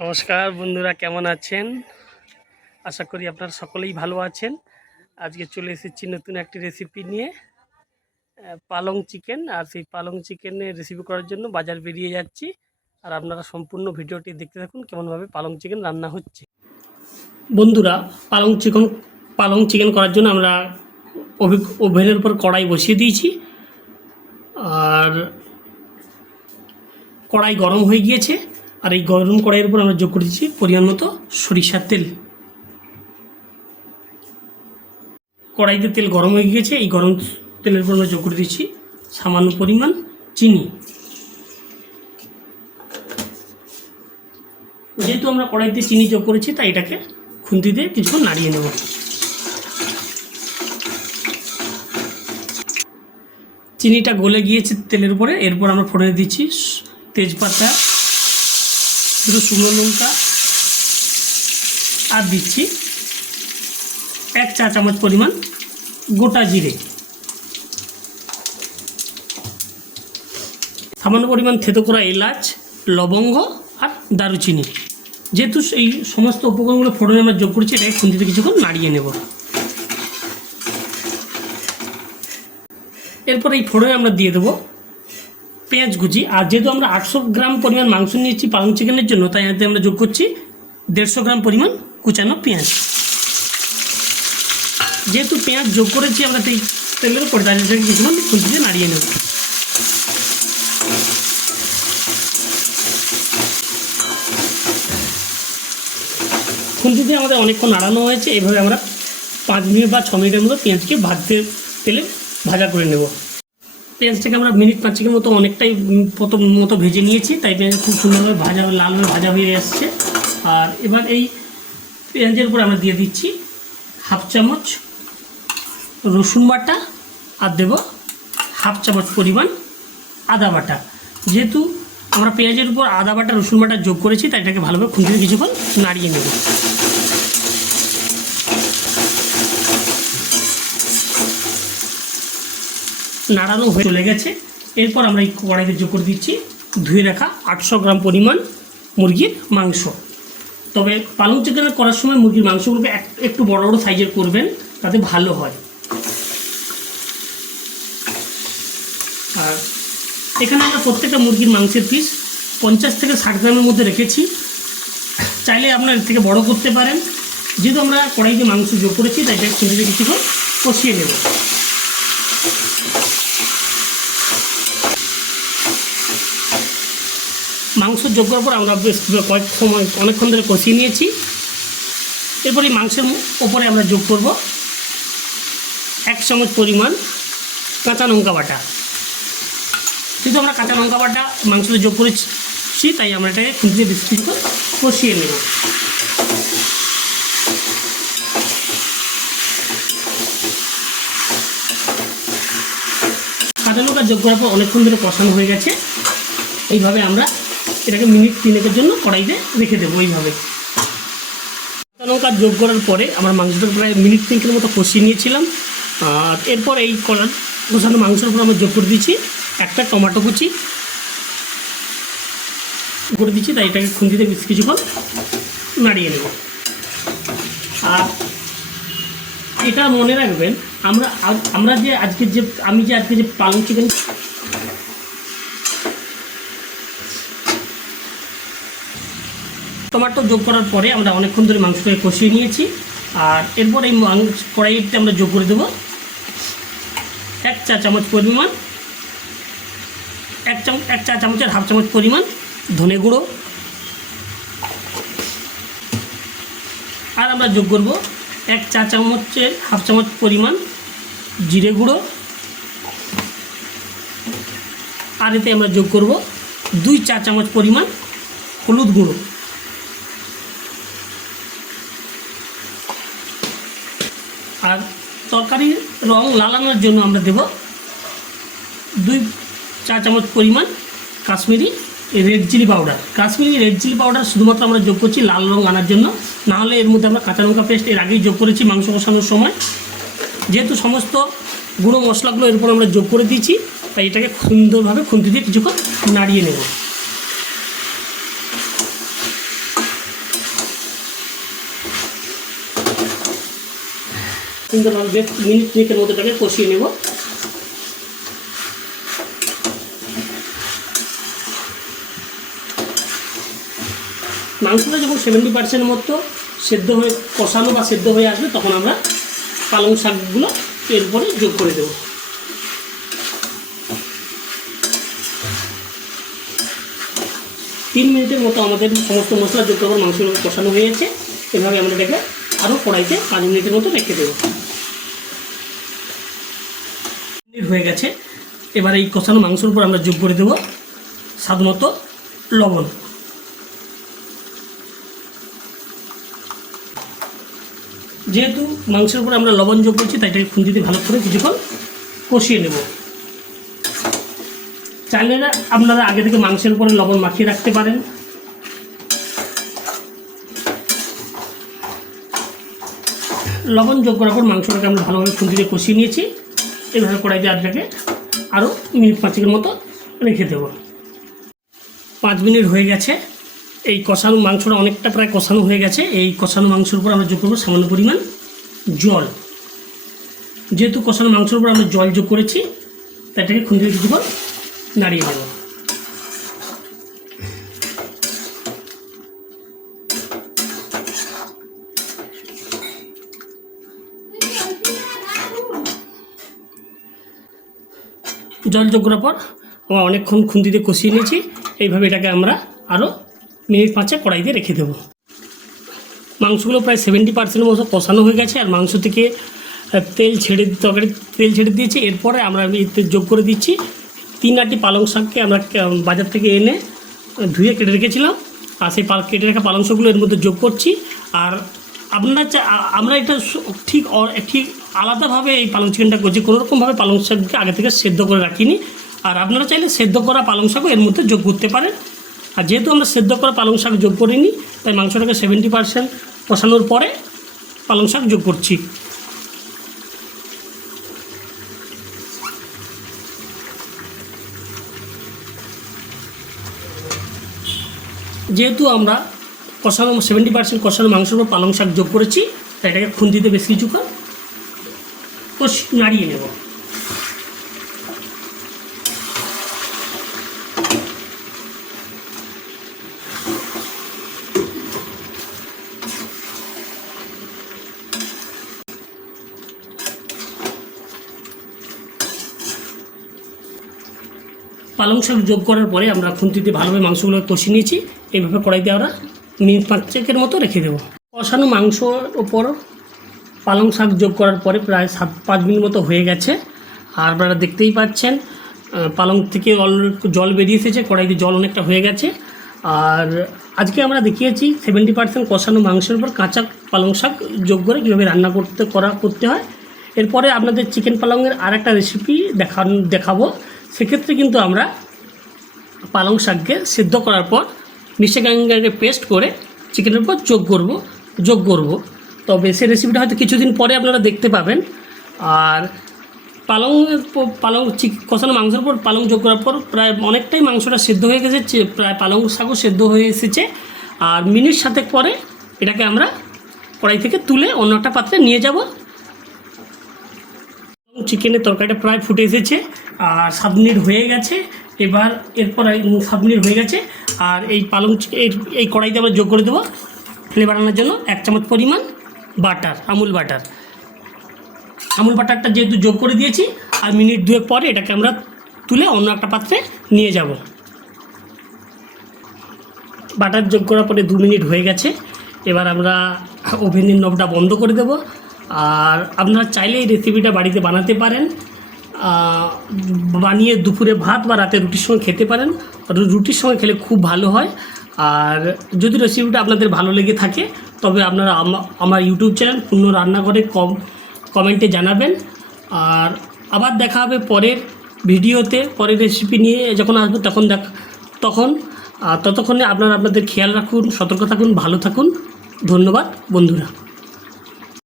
নমস্কার, বন্ধুরা কেমন আছেন? আশা করি আপনারা সকলেই ভালো আছেন। আজকে চলে এসেছি নতুন একটি রেসিপি নিয়ে। পালং চিকেন আর সেই পালং চিকেনের রেসিপি করার জন্য বাজার বেরিয়ে যাচ্ছি। আর আপনারা সম্পূর্ণ ভিডিওটি দেখতে থাকুন, কেমনভাবে পালং চিকেন রান্না হচ্ছে। বন্ধুরা, পালং চিকেন পালং চিকেন করার জন্য আমরা ওভি- ওভেনের উপর কড়াই বসিয়ে দিয়েছি। আর কড়াই গরম হয়ে গিয়েছে। আর এই গরম কড়াইয়ের উপর আমরা যোগ করে দিচ্ছি পরিমাণ মতো সরিষার তেল। কড়াইতে তেল গরম হয়ে গিয়েছে, এই গরম তেলের উপর আমরা যোগ করে দিচ্ছি সামান্য পরিমাণ চিনি। যেহেতু আমরা কড়াইতে চিনি যোগ করেছি, তাই এটাকে খুন্তি দিয়ে কিছুক্ষণ নাড়িয়ে নেব। চিনিটা গলে গিয়েছে তেলের উপরে, এরপর আমরা ফোড়নে দিচ্ছি তেজপাতা দুটো শুকনো লঙ্কা আর দিচ্ছি এক চা চামচ পরিমাণ গোটা জিরে। সামান্য পরিমাণ থেতো করা এলাচ, লবঙ্গ আর দারুচিনি। যেহেতু এই সমস্ত উপকরণগুলো ফোড়নে আমরা যোগ করেছি, এটাকে খুন্তিতে কিছুক্ষণ নাড়িয়ে নেব। এরপর এই ফোড়নে আমরা দিয়ে দেবো পেঁয়াজ কুচি। আর যেহেতু আমরা আটশো গ্রাম পরিমাণ মাংস নিয়েছি পালং চিকেনের জন্য, তাই এতে আমরা যোগ করছি দেড়শো গ্রাম পরিমাণ কুচানো পেঁয়াজ। যেহেতু পেঁয়াজ যোগ করেছি, আমরা সেই তেলের উপর এটাকে কিছুক্ষণ খুঁজিয়ে নাড়িয়ে নেব। খুন্তিতে আমাদের অনেকক্ষণ নাড়ানো হয়েছে। এভাবে আমরা পাঁচ মিনিট বা ছ মিনিটের মতো পেঁয়াজকে ভাজতে, তেলে ভাজা করে নেব। পেঁয়াজটাকে আমরা মিনিট পাঁচেকের মতো অনেকটাই প্রথম মতো ভেজে নিয়েছি, তাই পেঁয়াজ খুব সুন্দরভাবে ভাজা লাল হয়ে ভাজা হয়ে আসছে আর এবার এই পেঁয়াজের উপর আমরা দিয়ে দিচ্ছি হাফ চামচ রসুন বাটা, আর দেব হাফ চামচ পরিমাণ আদা বাটা। যেহেতু আমরা পেঁয়াজের উপর আদা বাটা, রসুন বাটা যোগ করেছি, তাই এটাকে ভালোভাবে খুঁজে কিছুক্ষণ নাড়িয়ে নেব। নাড়ানো হয়ে চলে গেছে। এরপর আমরা এই কড়াইতে যোগ করে দিচ্ছি, ধুয়ে রাখা আটশো গ্রাম পরিমাণ মুরগির মাংস। তবে পালং চিকেন করার সময় মুরগির মাংসগুলোকে একটু বড় বড় সাইজের করবেন, তাতে ভালো হয়। আর এখানে আমরা প্রত্যেকটা মুরগির মাংসের পিস পঞ্চাশ থেকে ষাট গ্রামের মধ্যে রেখেছি। চাইলে আপনার এর থেকে বড় করতে পারেন। যেহেতু আমরা কড়াইতে মাংস যোগ করেছি, তাই এটা খুঁজে কিছুক্ষণ কষিয়ে নেব। মাংস যোগ করার পর আমরা বেশ কয়েক সময়, অনেকক্ষণ ধরে কষিয়ে নিয়েছি। এরপরে মাংসের ওপরে আমরা যোগ করব এক চামচ পরিমাণ কাঁচা লঙ্কা বাটা। যেহেতু আমরা কাঁচা লঙ্কা বাটা মাংসতে যোগ করেছি, তাই আমরা এটাকে খুঁজে বিস্তৃত কষিয়ে নেব। কাঁচা লঙ্কা যোগ করার পর অনেকক্ষণ ধরে কষানো হয়ে গেছে। এইভাবে আমরা এটাকে মিনিট তিনেকের জন্য কড়াইতে রেখে দেবো এইভাবে। লঙ্কা যোগ করার পরে আমরা মাংসটা প্রায় মিনিট তিনেকের মতো কষিয়ে নিয়েছিলাম। আর এরপর এই কড়া কষানো মাংসের উপর আমরা যোগ করে দিচ্ছি একটা টমেটো কুচি। করে দিচ্ছি তাই এটাকে খুন্তিতে বেশ কিছুক্ষণ নাড়িয়ে নেব। আর এটা মনে রাখবেন, আমরা আমরা যে আজকে যে আমি যে আজকে যে পালং চিকেন টমাটো যোগ করার পরে আমরা অনেকক্ষণ ধরে মাংসটাকে কষিয়ে নিয়েছি। আর এরপর এই মাংস কড়াইতে আমরা যোগ করে দেবো এক চা চামচ পরিমাণ, এক চামচ এক চা চামচের হাফ চামচ পরিমাণ ধনে গুঁড়ো। আর আমরা যোগ করব এক চা চামচের হাফ চামচ পরিমাণ জিরে গুঁড়ো। আর এতে আমরা যোগ করব দুই চা চামচ পরিমাণ হলুদ গুঁড়ো। আর তরকারির রং লালানোর জন্য আমরা দেব দুই চা চামচ পরিমাণ Kashmiri red chilli powder Kashmiri red chilli powder শুধুমাত্র আমরা যোগ করছি লাল রং আনার জন্য। না হলে এর মধ্যে আমরা কাঁচা লঙ্কা পেস্ট এর আগেই যোগ করেছি মাংস কষানোর সময়। যেহেতু সমস্ত গুঁড়ো মশলাগুলো এর উপর আমরা যোগ করে দিয়েছি, তাই এটাকে সুন্দরভাবে খুন্তি দিয়ে কিছুক্ষণ নাড়িয়ে নেব। সুন্দরভাবে বেশ মিনিট মিনিটের মতো এটাকে কষিয়ে নেব। মাংসটা যখন সেভেন্টি পার্সেন্টের মতো সেদ্ধ হয়ে কষানো বা সেদ্ধ হয়ে আসবে, তখন আমরা পালং শাকগুলো এর উপরে যোগ করে দেবো। তিন মিনিটের মতো আমাদের সমস্ত মশলা যোগ করবার মাংসগুলো কষানো হয়ে গেছে, এভাবে আমরা এটাকে আরও কড়াইতে পাঁচ মিনিটের মতো রেখে দেবো মিনিট হয়ে গেছে। এবার এই কষানো মাংসের উপর আমরা যোগ করে দেবো স্বাদ মতো লবণ। যেহেতু মাংসের উপর আমরা লবণ যোগ করছি, তাই এটাকে খুন্তিতে ভালো করে কিছুক্ষণ কষিয়ে নেব। চাইলে আপনারা আগে থেকে মাংসের উপরে লবণ মাখিয়ে রাখতে পারেন। লবণ যোগ করার পর মাংসটাকে আমরা ভালোভাবে খুন্তিতে কষিয়ে নিয়েছি। এভাবে কড়াই কড়াইতে আজটাকে আরও মিনিট পাঁচেকের মতো রেখে দেব। পাঁচ মিনিট হয়ে গেছে। এই কষানো মাংসটা অনেকটা প্রায় কষানো হয়ে গেছে। এই কষানো মাংসের উপর আমরা যোগ করব সামান্য পরিমাণ জল। যেহেতু কষানো মাংসের উপর আমরা জল যোগ করেছি, তাই খুন্তিতে কিছুক্ষণ নাড়িয়ে দেবো জল যোগ করার পর আমরা অনেকক্ষণ খুন্তিতে কষিয়ে নিয়েছি। এইভাবে এটাকে আমরা আরও মিনিট পাঁচে কড়াইতে রেখে দেবো। মাংসগুলো প্রায় সেভেন্টি পার্সেন্টের মতো কষানো হয়ে গেছে আর মাংস থেকে তেল ছেড়ে তরকারি তেল ছেড়ে দিয়েছি। এরপরে আমরা এতে যোগ করে দিচ্ছি তিন আটটি পালং শাককে আমরা বাজার থেকে এনে ধুয়ে কেটে রেখেছিলাম। আর সেই পাল, কেটে রাখা পালং শাকগুলো এর মধ্যে যোগ করছি। আর আপনারা আমরা এটা ঠিক ঠিক আলাদাভাবে এই পালং চিকেনটা করছি কোনো রকমভাবে পালং শাককে আগে থেকে সেদ্ধ করে রাখিনি। আর আপনারা চাইলে সেদ্ধ করা পালং শাকও এর মধ্যে যোগ করতে পারেন। আর যেহেতু আমরা সেদ্ধ করা পালং শাক যোগ করিনি, তাই মাংসটাকে সেভেন্টি পার্সেন্ট কষানোর পরে পালং শাক যোগ করছি। যেহেতু আমরা কষানো সেভেন্টি পার্সেন্ট কষানো মাংসের উপর পালং শাক যোগ করেছি, তাই এটাকে খুন্তিতে বেশ কিছুক্ষণ কষ নাড়িয়ে নেব। পালং শাক যোগ করার পরে আমরা খুন্তিতে ভালোভাবে মাংসগুলো কষিয়ে নিয়েছি এইভাবে কড়াইতে আমরা মিনিট পাঁচেকের মতো রেখে দেবো। কষানো মাংসর ওপর পালং শাক যোগ করার পরে প্রায় সাত পাঁচ মিনিট মতো হয়ে গেছে। আর আপনারা দেখতেই পাচ্ছেন পালং থেকে অল- জল বেরিয়ে এসেছে, কড়াইতে জল অনেকটা হয়ে গেছে। আর আজকে আমরা দেখিয়েছি সেভেন্টি পার্সেন্ট কষানো মাংসের উপর কাঁচা পালং শাক যোগ করে কীভাবে রান্না করতে, করা, করতে হয়। এরপরে আপনাদের চিকেন পালংয়ের আর একটা রেসিপি দেখান, দেখাবো। সেক্ষেত্রে কিন্তু আমরা পালং শাককে সিদ্ধ করার পর নিষেকাঙ্গাকে পেস্ট করে চিকেনের উপর যোগ করব যোগ করব। তবে সেই রেসিপিটা হয়তো কিছুদিন পরে আপনারা দেখতে পাবেন। আর পালং পালং কষানো মাংসের উপর পালং যোগ করার পর প্রায় অনেকটাই মাংসটা সেদ্ধ হয়ে গেছে প্রায় পালং শাকও সেদ্ধ হয়ে এসেছে। আর মিনিট সাথে পরে এটাকে আমরা কড়াই থেকে তুলে অন্য একটা পাত্রে নিয়ে যাব। চিকেনের তরকারিটা প্রায় ফুটে এসেছে, আর সাত মিনিট হয়ে গেছে। এবার এরপর মিনিট হয়ে গেছে। আর এই পালং চিকেন এই- কড়াইতে আমরা যোগ করে দেবো। ফ্লেভার আনার জন্য এক চামচ পরিমাণ বাটার আমুল বাটার আমুল বাটারটা যেহেতু যোগ করে দিয়েছি, আর মিনিট দুয়েক পরে এটাকে আমরা তুলে অন্য একটা পাত্রে নিয়ে যাব। বাটার যোগ করার পরে দু মিনিট হয়ে গেছে। এবার আমরা ওভেনের নবটা বন্ধ করে দেব। আর আপনারা চাইলে এই রেসিপিটা বাড়িতে বানাতে পারেন। বানিয়ে দুপুরে ভাত বা রাতে রুটির সঙ্গে খেতে পারেন। রুটির সঙ্গে খেলে খুব ভালো হয়। আর যদি রেসিপিটা আপনাদের ভালো লেগে থাকে, তবে আপনারা আমা- আমার ইউটিউব চ্যানেল পূর্ণ রান্নাঘরে কম, কমেন্টে জানাবেন। আর আবার দেখা হবে পরের ভিডিওতে, পরের রেসিপি নিয়ে যখন আসব তখন দেখ, তখন ততক্ষণে আপনারা আপনাদের খেয়াল রাখুন, সতর্ক থাকুন, ভালো থাকুন। ধন্যবাদ, বন্ধুরা।